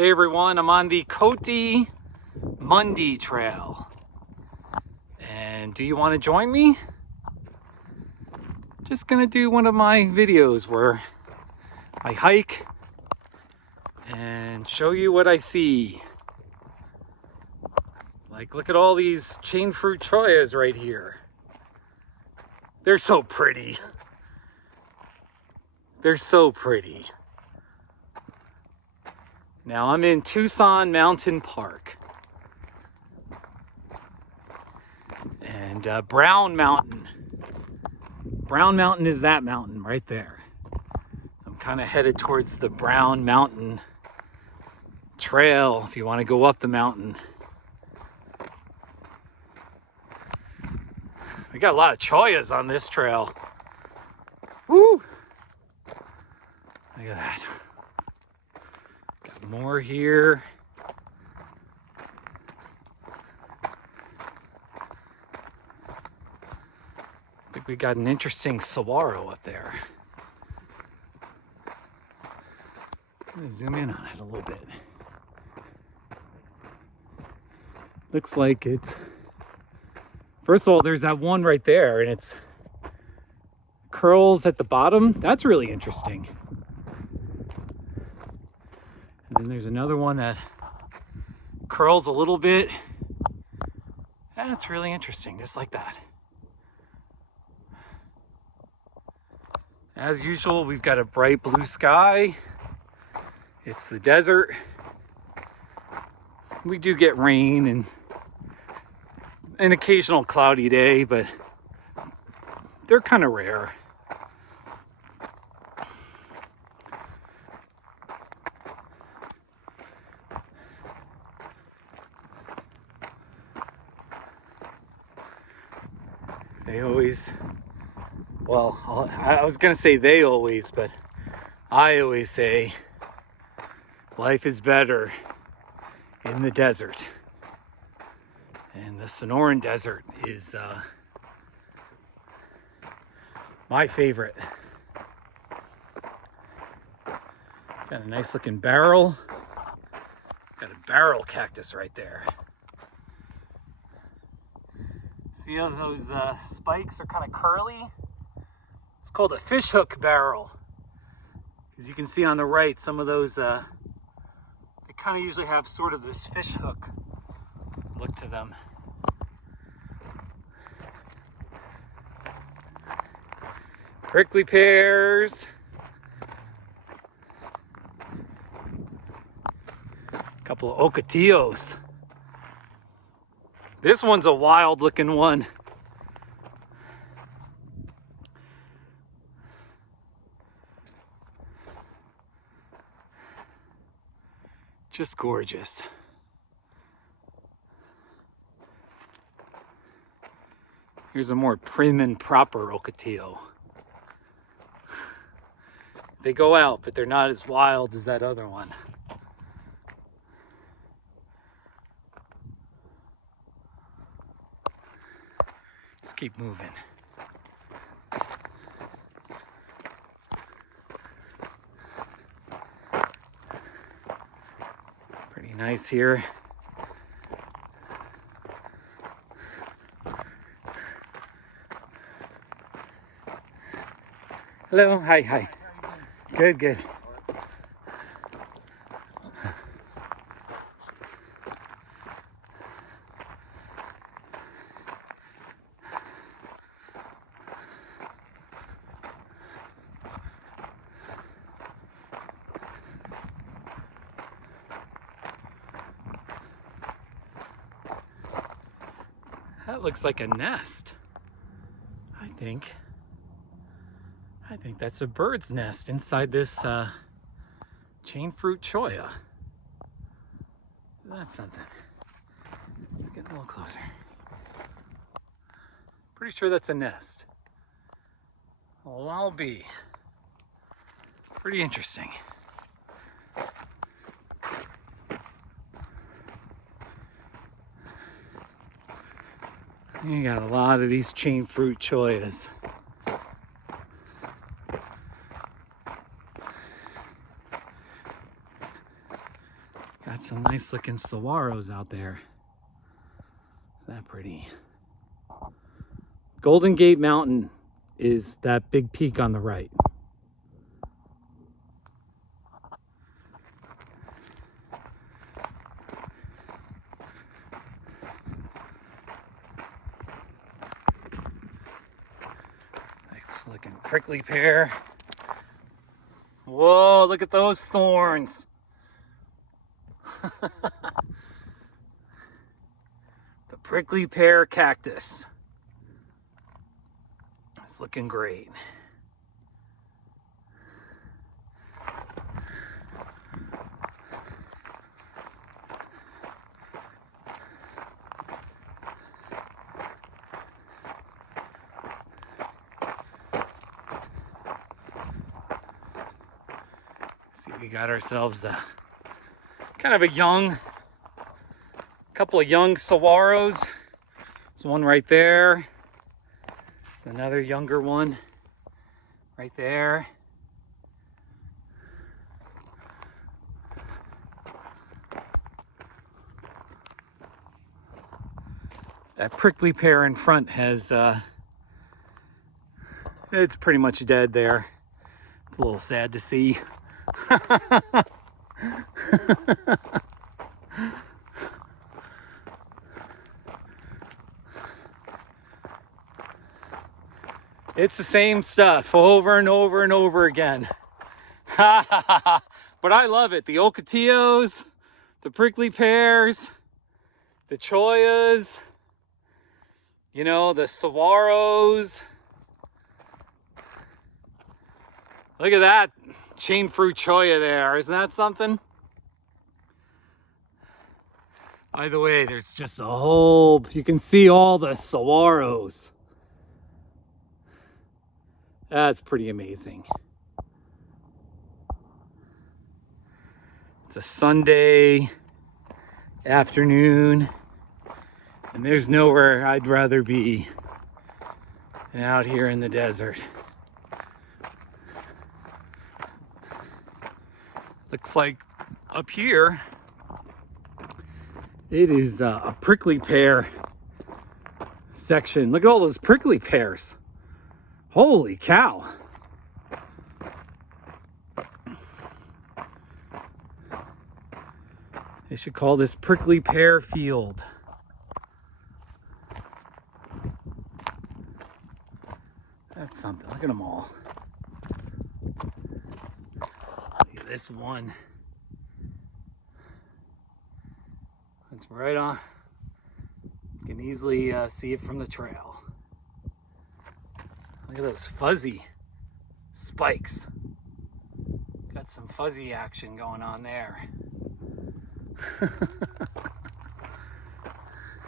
Hey everyone, I'm on the Coatimundi trail. And do you want to join me? Just gonna do one of my videos where I hike and show you what I see. Like, look at all these chain fruit chollas right here. They're so pretty. They're so pretty. Now I'm in Tucson Mountain Park. And Brown Mountain is that mountain right there. I'm kind of headed towards the Brown Mountain trail if you want to go up the mountain. We got a lot of chollas on this trail. Woo! Look at that. Got more here. I think we got an interesting saguaro up there. I'm gonna zoom in on it a little bit. Looks like it's, first of all, there's that one right there and it's curls at the bottom. That's really interesting. And then there's another one that curls a little bit. That's really interesting, just like that. As usual, we've got a bright blue sky. It's the desert. We do get rain and an occasional cloudy day, but they're kind of rare. They always, well, I was gonna say they always, but I always say life is better in the desert. And the Sonoran Desert is my favorite. Got a nice looking barrel. Got a barrel cactus right there. See how those spikes are kind of curly? It's called a fishhook barrel. As you can see on the right, some of those, they kind of usually have sort of this fishhook look to them. Prickly pears. A couple of Ocotillos. This one's a wild looking one. Just gorgeous. Here's a more prim and proper Ocotillo. They go out, but they're not as wild as that other one. Let's keep moving. Pretty nice here. Hello, hi. Good. That looks like a nest, I think. I think that's a bird's nest inside this chain fruit cholla. That's something. Let's get a little closer. Pretty sure that's a nest. Well, I'll be. Pretty interesting. You got a lot of these chain fruit chollas. Got some nice looking saguaros out there. Isn't that pretty? Golden Gate Mountain is that big peak on the right. Nice looking prickly pear. Whoa, look at those thorns. The prickly pear cactus. It's looking great. See, we got ourselves a kind of a couple of young saguaros. There's one right there. Another younger one right there. That prickly pear in front has, it's pretty much dead there. It's a little sad to see. It's the same stuff over and over and over again. But I love it. The Ocotillos, the prickly pears, the chollas, you know, the saguaros. Look at that chain fruit cholla there. Isn't that something? By the way, there's just a whole, you can see all the saguaros. That's pretty amazing. It's a Sunday afternoon, and there's nowhere I'd rather be than out here in the desert. Looks like up here, it is a prickly pear section. Look at all those prickly pears. Holy cow. They should call this prickly pear field. That's something. Look at them all. Look at this one. It's right on. You can easily see it from the trail. Look at those fuzzy spikes. Got some fuzzy action going on there.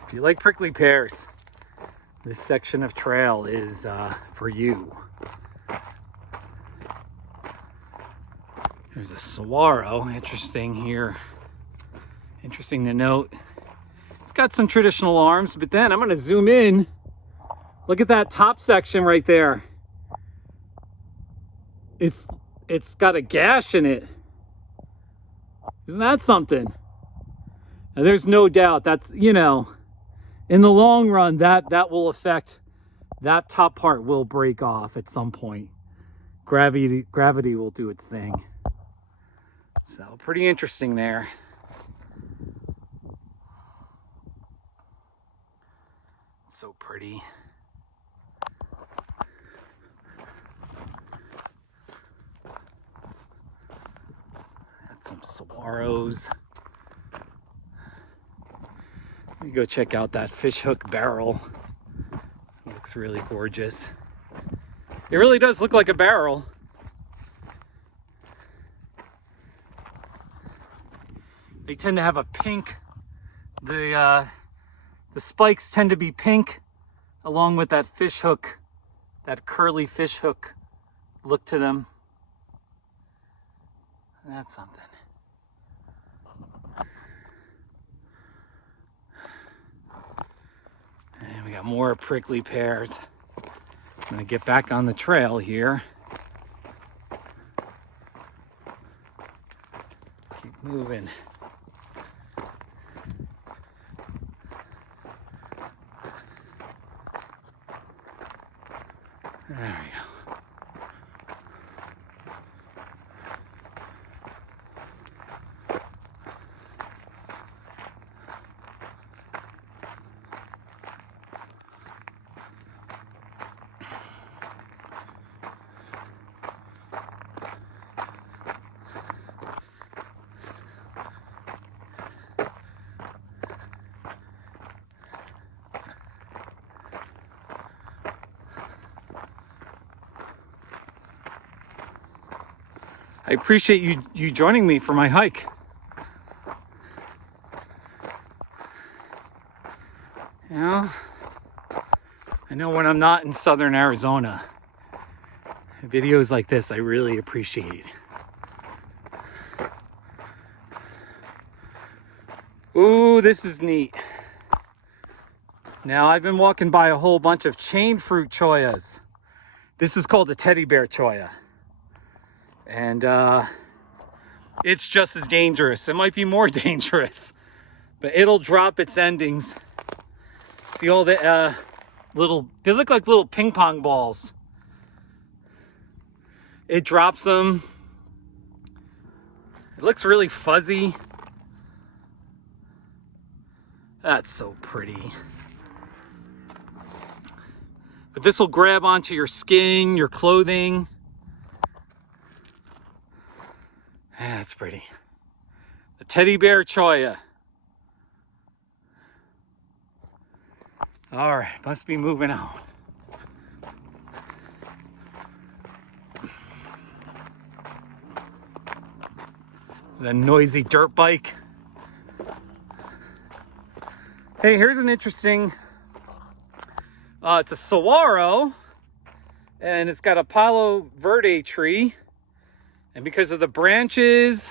If you like prickly pears, this section of trail is for you. There's a saguaro, interesting here. Interesting to note. It's got some traditional arms, but then I'm gonna zoom in. Look at that top section right there. It's got a gash in it. Isn't that something? And there's no doubt that's, you know, in the long run, that will affect, that top part will break off at some point. Gravity will do its thing. So pretty interesting there. It's so pretty. Got some saguaros. Let me go check out that Fishhook barrel. It looks really gorgeous. It really does look like a barrel. They tend to have a pink, the spikes tend to be pink, along with that fishhook, that curly fishhook look to them. That's something. And we got more prickly pears. I'm gonna get back on the trail here. Keep moving. There we go. I appreciate you joining me for my hike. You know, I know when I'm not in southern Arizona, videos like this I really appreciate. Ooh, this is neat. Now I've been walking by a whole bunch of chain fruit chollas. This is called the Teddybear cholla. And it's just as dangerous. It might be more dangerous, but it'll drop its endings. See all the they look like little ping pong balls. It drops them. It looks really fuzzy. That's so pretty. But this will grab onto your skin, your clothing. Yeah, that's pretty. The Teddybear cholla. All right, must be moving on. This is a noisy dirt bike. Hey, here's an interesting, it's a saguaro, and it's got a Palo verde tree. And because of the branches,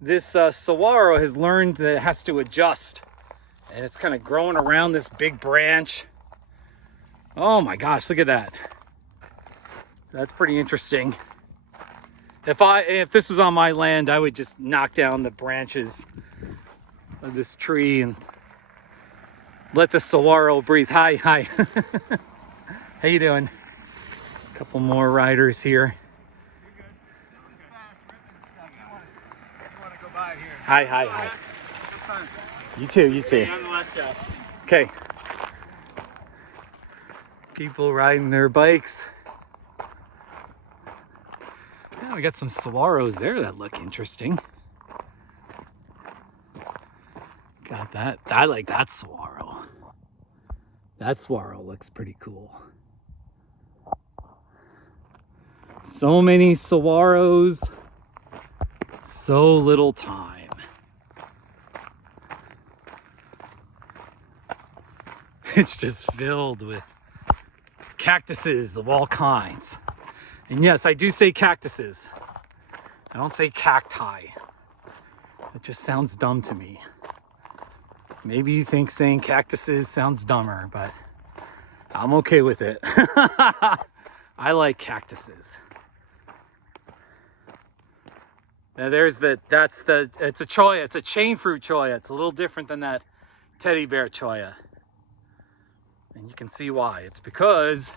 this saguaro has learned that it has to adjust. And it's kind of growing around this big branch. Oh my gosh, look at that. That's pretty interesting. If this was on my land, I would just knock down the branches of this tree and let the saguaro breathe. Hi. How you doing? A couple more riders here. Hi. You too. Okay. People riding their bikes. Yeah, we got some saguaros there that look interesting. Got that. I like that saguaro. That saguaro looks pretty cool. So many saguaros, so little time. It's just filled with cactuses of all kinds. And yes, I do say cactuses. I don't say cacti. It just sounds dumb to me. Maybe you think saying cactuses sounds dumber, but I'm okay with it. I like cactuses. Now there's it's a cholla, it's a chain fruit cholla. It's a little different than that Teddybear cholla. And you can see why. It's because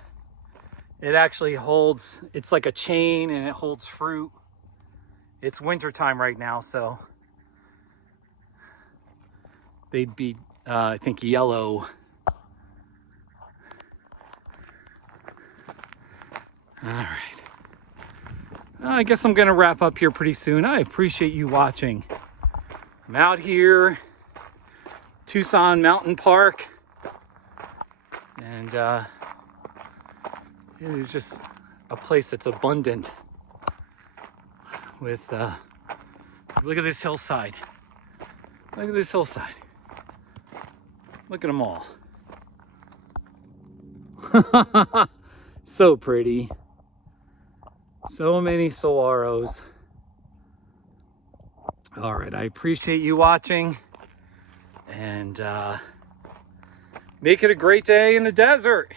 it actually holds, it's like a chain and it holds fruit. It's winter time right now, so they'd be, I think, yellow. All right. I guess I'm gonna wrap up here pretty soon. I appreciate you watching. I'm out here, Tucson Mountain Park. And it is just a place that's abundant with, look at this hillside. Look at this hillside. Look at them all. So pretty. So many saguaros. All right, I appreciate you watching. And make it a great day in the desert.